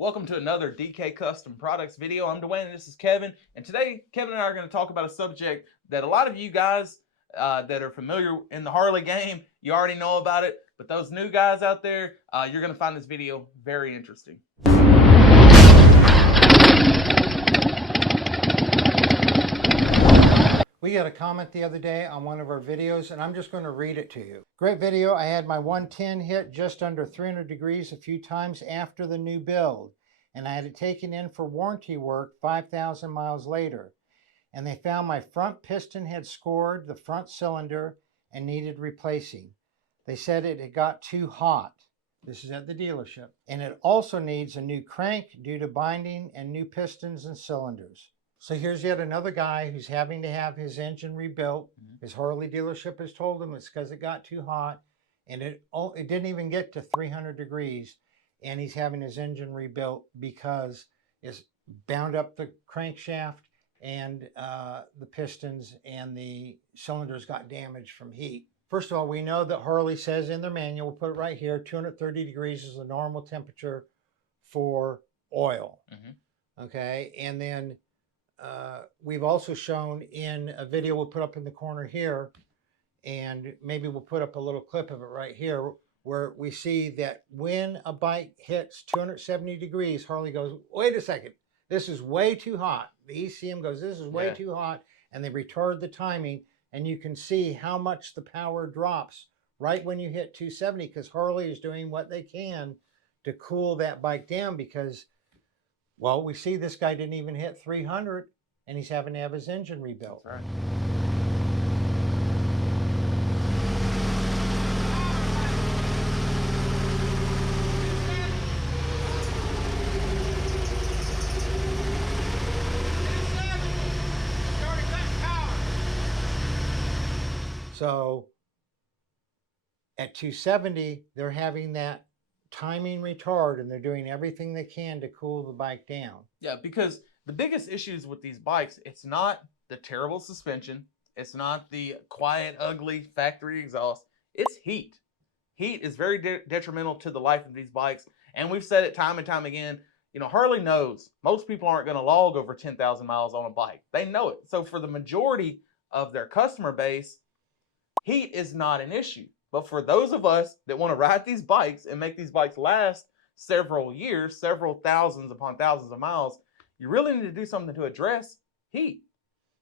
Welcome to another DK Custom Products video. I'm Dwayne and this is Kevin. And today, Kevin and I are going to talk about a subject that a lot of you guys that are familiar in the Harley game, you already know about it. But those new guys out there, you're going to find this video very interesting. We got a comment the other day on one of our videos, and I'm just going to read it to you. Great video. I had my 110 hit just under 300 degrees a few times after the new build, and I had it taken in for warranty work 5,000 miles later. And they found my front piston had scored the front cylinder and needed replacing. They said it had got too hot. This is at the dealership. And it also needs a new crank due to binding and new pistons and cylinders. So here's yet another guy who's having to have his engine rebuilt. His Harley dealership has told him it's because it got too hot, and it didn't even get to 300 degrees, and he's having his engine rebuilt because it's bound up the crankshaft and the pistons and the cylinders got damaged from heat. First of all, we know that Harley says in their manual, we'll put it right here, 230 degrees is the normal temperature for oil. Okay, and then we've also shown in a video we'll put up in the corner here, and maybe we'll put up a little clip of it right here, where we see that when a bike hits 270 degrees, Harley goes, wait a second, this is way too hot. The ECM goes, this is way too hot, and they retard the timing, and you can see how much the power drops right when you hit 270, because Harley is doing what they can to cool that bike down, because, well, we see this guy didn't even hit 300, and he's having to have his engine rebuilt. That's right. So at 270, they're having that timing retard, and they're doing everything they can to cool the bike down. Yeah, because the biggest issues with these bikes, it's not the terrible suspension. It's not the quiet, ugly factory exhaust. It's heat. Heat is very detrimental to the life of these bikes. And we've said it time and time again. You know, Harley knows most people aren't going to log over 10,000 miles on a bike. They know it. So for the majority of their customer base, heat is not an issue. But for those of us that want to ride these bikes and make these bikes last several years, several thousands upon thousands of miles, you really need to do something to address heat,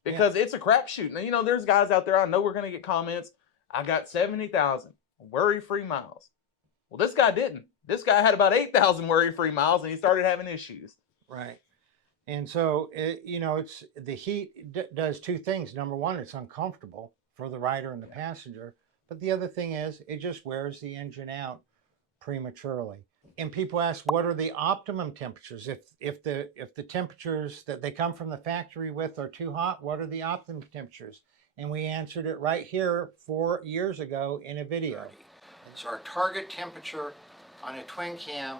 because it's a crapshoot. Now, you know, there's guys out there, I know we're going to get comments, I got 70,000 worry-free miles. Well, this guy didn't. This guy had about 8,000 worry-free miles, and he started having issues. Right. And so, you know, it's the heat does two things. Number one, it's uncomfortable for the rider and the passenger. But the other thing is, it just wears the engine out prematurely. And people ask, what are the optimum temperatures? If the temperatures that they come from the factory with are too hot, what are the optimum temperatures? And we answered it right here 4 years ago in a video. So our target temperature on a twin cam,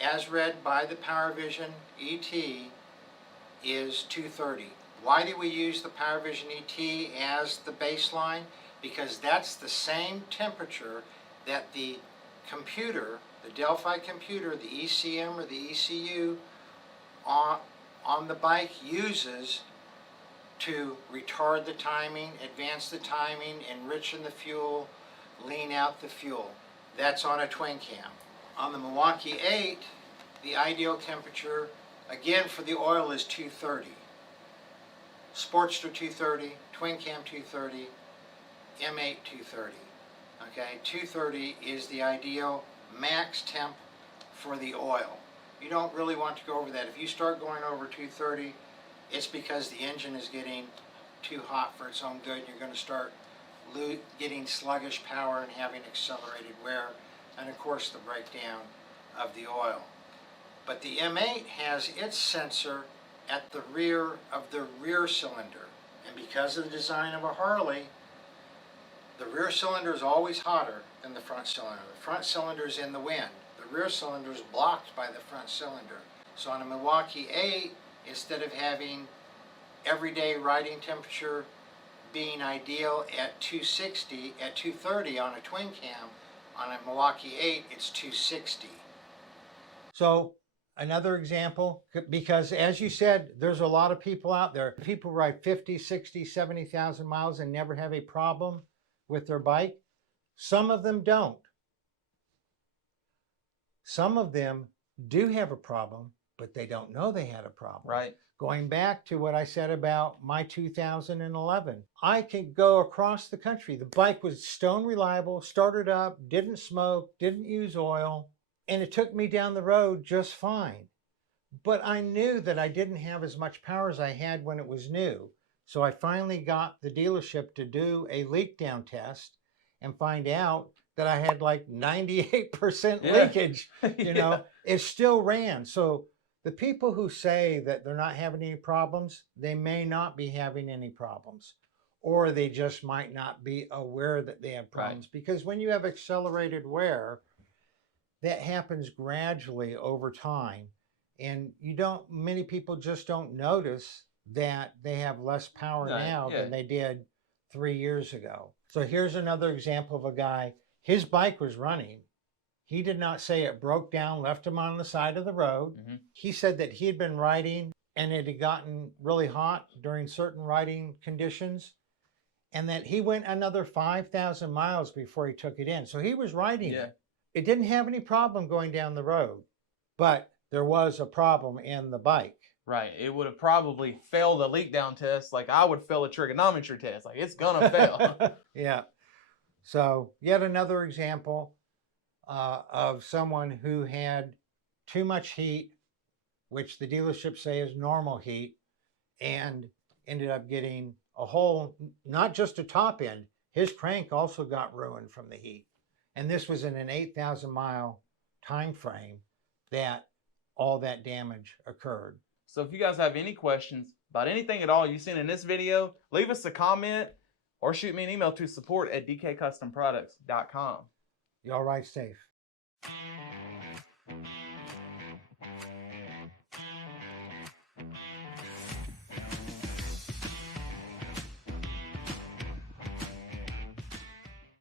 as read by the PowerVision ET, is 230. Why do we use the PowerVision ET as the baseline? Because that's the same temperature that the computer, the Delphi computer, the ECM or the ECU on the bike uses to retard the timing, advance the timing, enrich in the fuel, lean out the fuel. That's on a twin cam. On the Milwaukee 8, the ideal temperature, again for the oil, is 230. Sportster 230, twin cam 230, M8 230. Okay, 230 is the ideal max temp for the oil. You don't really want to go over that. If you start going over 230, it's because the engine is getting too hot for its own good. You're going to start getting sluggish power and having accelerated wear, and of course the breakdown of the oil. But the M8 has its sensor at the rear of the rear cylinder, and because of the design of a Harley, the rear cylinder is always hotter than the front cylinder. The front cylinder is in the wind. The rear cylinder is blocked by the front cylinder. So on a Milwaukee 8, instead of having everyday riding temperature being ideal at 260, at 230 on a twin cam, on a Milwaukee 8, it's 260. So Another example, because as you said, there's a lot of people out there. People ride 50, 60, 70,000 miles and never have a problem with their bike. Some of them don't. Some of them do have a problem, but they don't know they had a problem. Right. Going back to what I said about my 2011, I could go across the country. The bike was stone reliable, started up, didn't smoke, didn't use oil, and it took me down the road just fine. But I knew that I didn't have as much power as I had when it was new. So I finally got the dealership to do a leak down test and find out that I had like 98% Yeah. leakage. You Yeah. know, it still ran. So the people who say that they're not having any problems, they may not be having any problems, or they just might not be aware that they have problems. Right. Because when you have accelerated wear, that happens gradually over time. And many people just don't notice that they have less power Right, now yeah. than they did 3 years ago. So here's another example of a guy, his bike was running. He did not say it broke down, left him on the side of the road. Mhm. He said that he had been riding and it had gotten really hot during certain riding conditions, and that he went another 5,000 miles before he took it in. So he was riding Yeah. it. It didn't have any problem going down the road, but there was a problem in the bike. Right. It would have probably failed a leak down test like I would fail a trigonometry test. Like it's gonna fail. Yeah. So yet another example of someone who had too much heat, which the dealership say is normal heat, and ended up getting a whole, not just a top end, his crank also got ruined from the heat. And this was in an 8,000 mile time frame that all that damage occurred. So if you guys have any questions about anything at all you've seen in this video, leave us a comment or shoot me an email to support@dkcustomproducts.com. Y'all ride safe.